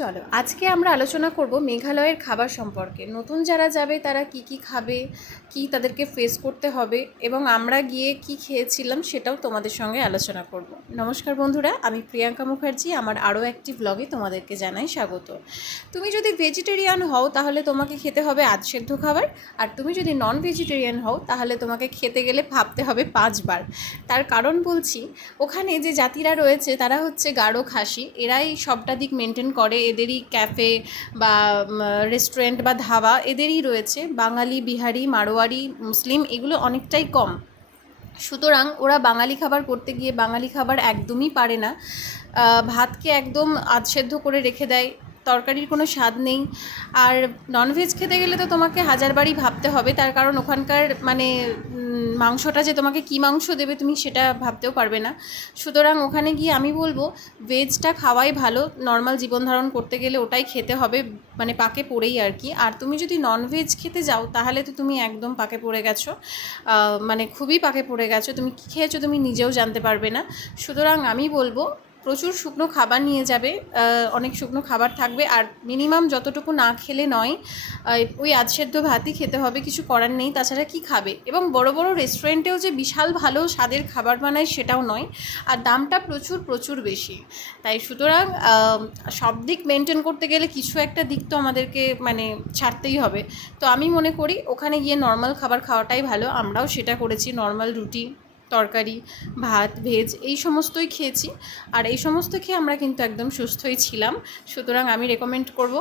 চলো আজকে আমরা আলোচনা করব মেঘালয়ের খাবার সম্পর্কে। নতুন যারা যাবে তারা কি কি খাবে, কি তাদেরকে ফেস করতে হবে, এবং আমরা গিয়ে কি খেয়েছিলাম সেটাও তোমাদের সঙ্গে আলোচনা করব। নমস্কার বন্ধুরা, আমি প্রিয়াঙ্কা মুখার্জি। আমার আরও একটি ব্লগে তোমাদেরকে জানাই স্বাগত। তুমি যদি ভেজিটেরিয়ান হও তাহলে তোমাকে খেতে হবে আধসেদ্ধ খাবার, আর তুমি যদি নন ভেজিটেরিয়ান হও তাহলে তোমাকে খেতে গেলে ভাবতে হবে 5 বার। তার কারণ বলছি, ওখানে যে জাতিরা রয়েছে তারা হচ্ছে গারো, খাসি, এরাই সবটা দিক মেনটেন করে। এদেরই ক্যাফে বা রেস্টুরেন্ট বা ধাবা এদেরই রয়েছে। বাঙালি, বিহারি, মারোয়ারি, মুসলিম এগুলো অনেকটাই কম। সুতরাং ওরা বাঙালি খাবার করতে গিয়ে বাঙালি খাবার একদমই পারে না। ভাতকে একদম আধসেদ্ধ করে রেখে দেয়, তরকারির কোনো স্বাদ নেই। আর ননভেজ খেতে গেলে তো তোমাকে হাজারবারই ভাবতে হবে, তার কারণ ওখানকার মানে মাংসটা যে তোমাকে কী মাংস দেবে তুমি সেটা ভাবতেও পারবে না। সুতরাং ওখানে গিয়ে আমি বলবো ভেজটা খাওয়াই ভালো। নর্মাল জীবনধারণ করতে গেলে ওটাই খেতে হবে, মানে পাকে পড়েই আর কি। আর তুমি যদি ননভেজ খেতে যাও তাহলে তো তুমি একদম পাকে পড়ে গেছো, মানে খুবই পাকে পড়ে গেছো। তুমি কী খেয়েছো তুমি নিজেও জানতে পারবে না। সুতরাং আমি বলবো প্রচুর শুকনো খাবার নিয়ে যাবে, অনেক শুকনো খাবার থাকবে। আর মিনিমাম যতটুকু না খেলে নয়, ওই আধসেদ্ধ ভাতই খেতে হবে, কিছু করার নেই। তাছাড়া কি খাবে? এবং বড় বড় রেস্টুরেন্টেও যে বিশাল ভালো স্বাদের খাবার বানায় সেটাও নয়, আর দামটা প্রচুর প্রচুর বেশি। তাই সুতরাং সব দিক মেনটেন করতে গেলে কিছু একটা দিক তো আমাদেরকে মানে ছাড়তেই হবে। তো আমি মনে করি ওখানে গিয়ে নর্মাল খাবার খাওয়াটাই ভালো। আমরাও সেটা করেছি, নর্মাল রুটি, তরকারি, ভাত, ভেজ এই সমস্তই খেয়েছি। আর এই সমস্ত খেয়ে আমরা কিন্তু একদম সুস্থই ছিলাম। সুতরাং আমি রেকমেন্ড করব,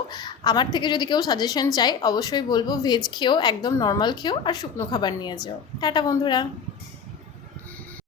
আমার থেকে যদি কেউ সাজেশন চায় অবশ্যই বলবো ভেজ খেও, একদম নর্মাল খেও, আর শুকনো খাবার নিয়ে যাও। টাটা বন্ধুরা।